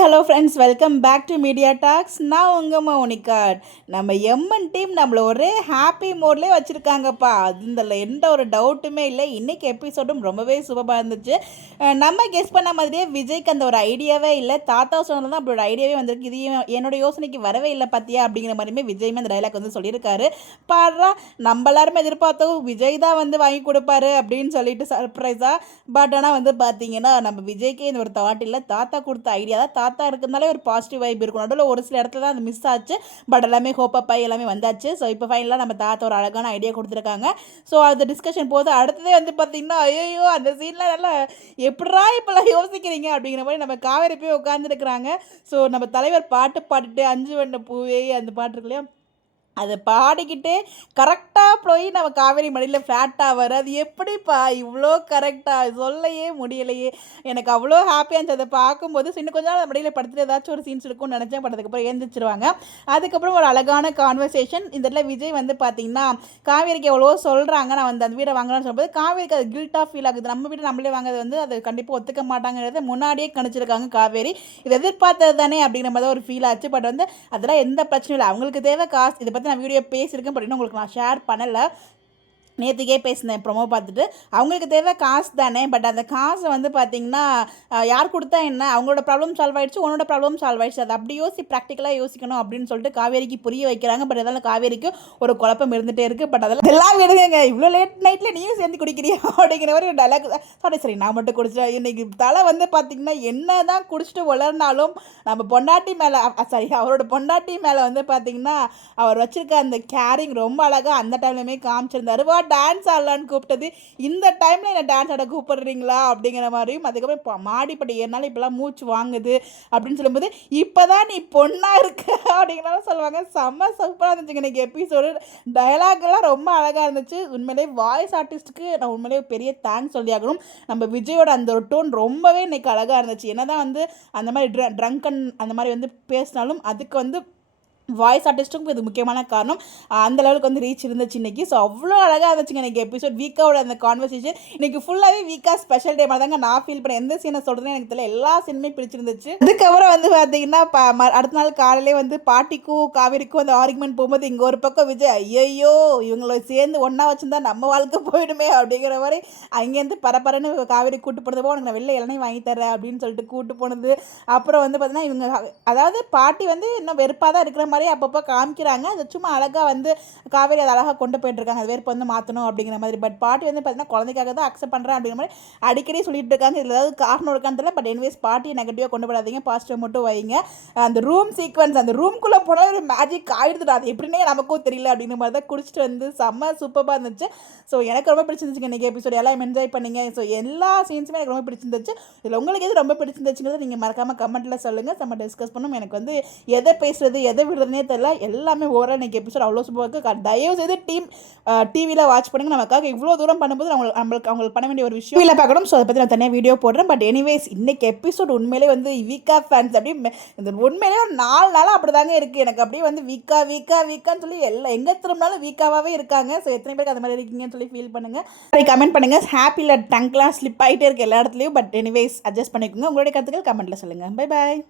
Hi hello friends, welcome back to media talks. நான் உங்கள் மோனிகாட். நம்ம எம்என் டீம் நம்மளை ஒரே ஹாப்பி மோட்லேயே வச்சுருக்காங்கப்பா. அதில் எந்த ஒரு டவுட்டுமே இல்லை. இன்றைக்கி எபிசோடும் ரொம்பவே சூப்பராக இருந்துச்சு. நம்ம கெஸ் பண்ண மாதிரியே விஜய்க்கு அந்த ஒரு ஐடியாவே இல்லை. தாத்தா சொன்னது தான் அப்படி ஒரு ஐடியாவே வந்திருக்கு. இது என்னோட யோசனைக்கு வரவே இல்லை பார்த்தியா அப்படிங்கிற மாதிரியுமே விஜய்மே அந்த டைலாக் வந்து சொல்லியிருக்காரு. பாடுறா, நம்ம எல்லாருமே எதிர்பார்த்தோம் விஜய் தான் வந்து வாங்கி கொடுப்பாரு அப்படின்னு சொல்லிட்டு சர்ப்ரைஸாக. பட் ஆனால் வந்து பார்த்தீங்கன்னா நம்ம விஜய்க்கே இந்த ஒரு தாட் இல்லை. தாத்தா கொடுத்த ஐடியா தான். தாத்தா இருக்கிறதுனாலே ஒரு பாசிட்டிவ் வைப் இருக்கும். நடுவில் ஒரு சில இடத்துல தான் அது மிஸ் ஆச்சு. பட் எல்லாமே ஹோப்பப் ஆகி எல்லாமே வந்தாச்சு. ஸோ இப்போ ஃபைனலாக நம்ம தாத்தா ஒரு அழகான ஐடியா கொடுத்துருக்காங்க. ஸோ அது டிஸ்கஷன் போது அடுத்ததே வந்து பார்த்திங்கன்னா ஐயோ அந்த சீன்லாம் நல்லா எப்படா இப்போல்லாம் யோசிக்கிறீங்க அப்படிங்கிற மாதிரி நம்ம காவேரி போய் உட்காந்துருக்குறாங்க. ஸோ நம்ம தலைவர் பாட்டு பாடிட்டு அஞ்சு வண்ண பூவே அந்த பாட்டு இருக்கு இல்லையா, அதை பாடிக்கிட்டே கரெக்டாக போய் நம்ம காவேரி மடியில் ஃப்ளாட்டாக வர. அது எப்படிப்பா இவ்வளோ கரெக்டாக சொல்லலையே முடியலையே. எனக்கு அவ்வளோ ஹாப்பியாக இருந்துச்சு அதை பார்க்கும்போது. இன்னும் கொஞ்சம் நாள் மடியில் படுத்துட்டு ஏதாச்சும் ஒரு சீன்ஸ் இருக்கும்னு நினச்சேன். பட் அதுக்கப்புறம் எழுந்திரிச்சிருவாங்க. அதுக்கப்புறம் ஒரு அழகான கான்வர்சேஷன். இதில் விஜய் வந்து பார்த்திங்கன்னா காவேரிக்கு எவ்வளோ சொல்கிறாங்க, நான் வந்து அந்த வீடை வாங்கலாம்னு சொல்லும்போது காவேரிக்கு அது கில்ட்டாக ஃபீல் ஆகுது. நம்ம வீட்டை நம்மளே வாங்குறது வந்து அது கண்டிப்பாக ஒத்துக்க மாட்டாங்கிறத முன்னாடியே கணிச்சிருக்காங்க காவேரி. இது எதிர்பார்த்தது தானே அப்படிங்கிற மாதிரி ஒரு ஃபீல் ஆச்சு. பட் வந்து அதெல்லாம் எந்த பிரச்சனையும் இல்லை. அவங்களுக்கு தேவை காசு. இதை பற்றி நான் வீடியோ பேசியிருக்கேன். பட் இன்னும் உங்களுக்கு நான் ஷேர் பண்ணலை. நேற்றுக்கே பேசினேன் ப்ரொமோ பார்த்துட்டு. அவங்களுக்கு தேவை காசு தானே. பட் அந்த காசை வந்து பார்த்திங்கன்னா யார் கொடுத்தா என்ன, அவங்களோட ப்ராப்ளம் சால்வ் ஆகிடுச்சு, உன்னோட ப்ராப்ளம் சால்வ் ஆகிடுச்சு. அது அப்படி ப்ராக்டிக்கலாக யோசிக்கணும் அப்படின்னு சொல்லிட்டு காவேரிக்கு புரிய வைக்கிறாங்க. பட் அதெல்லாம் காவேரிக்கு ஒரு குழப்பம் இருந்துகிட்டே இருக்குது. பட் அதெல்லாம் எல்லாம் விடுங்க, இவ்வளோ லேட் நைட்டில் நீயும் சேர்ந்து குடிக்கிறியா அப்படிங்கிற மாதிரி ஒரு டைலாக். சரி நான் மட்டும் குடிச்சிட்டேன். இன்றைக்கி தலை வந்து பார்த்திங்கன்னா என்ன தான் குடிச்சிட்டு வளர்னாலும் நம்ம பொண்டாட்டி மேலே அவரோட பொண்டாட்டி மேலே வந்து பார்த்திங்கன்னா அவர் வச்சுருக்க அந்த கேரிங் ரொம்ப அழகாக அந்த டைம்லையுமே காமிச்சிருந்தாரு. டான்ஸ் ஆடலான்னு கூப்பிட்டது, இந்த டைமில் என்ன டான்ஸ் ஆட கூப்பிடுறீங்களா அப்படிங்கிற மாதிரியும். அதுக்கப்புறம் மாடிப்படி ஏறினாலும் இப்போலாம் மூச்சு வாங்குது அப்படின்னு சொல்லும்போது இப்போ தான் நீ பொண்ணாக இருக்க அப்படிங்கிறனால சொல்லுவாங்க. செம்ம சூப்பராக இருந்துச்சுங்க இன்றைக்கி எபிசோடு. டைலாக்லாம் ரொம்ப அழகாக இருந்துச்சு. உண்மையிலே வாய்ஸ் ஆர்டிஸ்ட்டுக்கு நான் உண்மையிலே பெரிய தேங்க்ஸ் சொல்லி ஆகணும். நம்ம விஜயோட அந்த ஒரு டோன் ரொம்பவே இன்றைக்கி அழகாக இருந்துச்சு. என்ன தான் வந்து அந்த மாதிரி ட்ரங்கன் அந்த மாதிரி வந்து பேசினாலும் அதுக்கு வந்து வாய்ஸ் ஆர்டிஸ்ட்டுக்கும் இது முக்கியமான காரணம். அந்த லெவலுக்கு வந்து ரீச் இருந்துச்சு இன்றைக்கி. ஸோ அவ்வளோ அழகாக இருந்துச்சுங்க இன்றைக்கி எபிசோட். வீக்காவோட அந்த கான்வர்சேஷன் இன்றைக்கி ஃபுல்லாகவே வீக்காக ஸ்பெஷல் டே மாதிரி தாங்க நான் ஃபீல் பண்ணேன். எந்த சீனை சொல்கிறேன்னு எனக்கு தெரியல, எல்லா சீனுமே பிடிச்சிருந்துச்சு. அதுக்கப்புறம் வந்து பார்த்தீங்கன்னா அடுத்த நாள் காலையிலே வந்து பாட்டிக்கும் காவேரிக்கும் அந்த ஆர்குமெண்ட் போகும்போது இங்கே ஒரு பக்கம் விஜய் ஐயோ இவங்களை சேர்ந்து ஒன்றா வச்சுருந்தா நம்ம வாழ்க்கை போயிடுமே அப்படிங்கிற மாதிரி அங்கேருந்து பரபரன்னு காவேரி கூட்டு போனது உனக்கு நான் வெளில இளநீ வாங்கி தரேன் அப்படின்னு சொல்லிட்டு கூட்டு போனது. அப்புறம் வந்து பார்த்தீங்கன்னா இவங்க அதாவது பாட்டி வந்து இன்னும் வெறுப்பாக தான் இருக்கிற மாதிரி அப்பப்போ காமிக்கிறாங்க. அது சும்மா அழகாக வந்து காவேரி அதை அழகாக கொண்டு போயிட்டுருக்காங்க. அது வேறு வந்து மாற்றணும் அப்படிங்கிற மாதிரி. பட் பாட்டி வந்து பார்த்தீங்கன்னா குழந்தைக்காக தான் அக்செப்ட் பண்ணுறேன் அப்படிங்கிற மாதிரி அடிக்கடி சொல்லிட்டு இருக்காங்க. இதில் ஏதாவது காரணம் இருக்கான்னு தெரியல. பட் எனிவேஸ் பாட்டியை நெகட்டிவாக கொண்டு போடாதீங்க, பாசிட்டிவ் மட்டும் வைங்க. அந்த ரூம் சீக்வன்ஸ், அந்த ரூம்குள்ளே போனால் ஒரு மேஜிக் ஆகிடுதுடா, அது எப்படின்னே நமக்கும் தெரியல அப்படிங்கிற மாதிரி தான் குடிச்சிட்டு வந்து செம்ம சூப்பராக இருந்துச்சு. ஸோ எனக்கு ரொம்ப பிடிச்சிருந்துச்சுங்க இன்றைக்கி எபிசோட். எல்லாம் என்ஜாய் பண்ணிங்க. ஸோ எல்லா சீன்ஸுமே எனக்கு ரொம்ப பிடிச்சிருந்துச்சு. இதில் உங்களுக்கு எது ரொம்ப பிடிச்சிருந்துச்சுங்கிறத நீங்கள் மறக்காமல் கமெண்ட்டில் சொல்லுங்கள். நம்ம டிஸ்கஸ் பண்ணணும். எனக்கு வந்து எதை பேசுகிறது எதை விடுறதுனே தெரியல. எல்லாமே ஓவரால் இன்றைக்கி எபிசோட் அவ்வளோ சூப்பராக இருக்குது. தயவு செய்து டிவியில் வாட்ச் பண்ணுங்கள். நமக்காக இவ்வளோ தூரம் பண்ணும்போது அவங்களுக்கு பண்ண வேண்டிய ஒரு விஷயம் டிவியில் பார்க்கணும். ஸோ அதை பற்றி நான் தனியாக வீடியோ போடுறேன். பட் எனிவேஸ் இன்றைக்கி எபிசோட் உண்மையிலே வந்து வீக்கா ஃபேன்ஸ் அப்படி இந்த உண்மையிலே ஒரு 4 நாளாக அப்படி தாங்க இருக்குது. எனக்கு அப்படியே வந்து வீக்கான்னு சொல்லி எல்லாம் எங்கே திரும்பினாலும் வீக்காகவே இருக்காங்க. ஸோ எத்தனை பேருக்கு அது மாதிரி இருக்கீங்கன்னு சொல்லி ஃபீல் பண்ணுங்கள். சரி கமெண்ட் பண்ணுங்கள். ஹாப்பியில் டங்க்லாம் ஸ்லிப் ஆகிட்டே இருக்குது எல்லா இடத்துலையும். பட் எனிவேஸ் அட்ஜஸ்ட் பண்ணிக்கோங்க. உங்களுடைய கருத்துக்கள் கமெண்ட்டில் சொல்லுங்கள். Bye bye.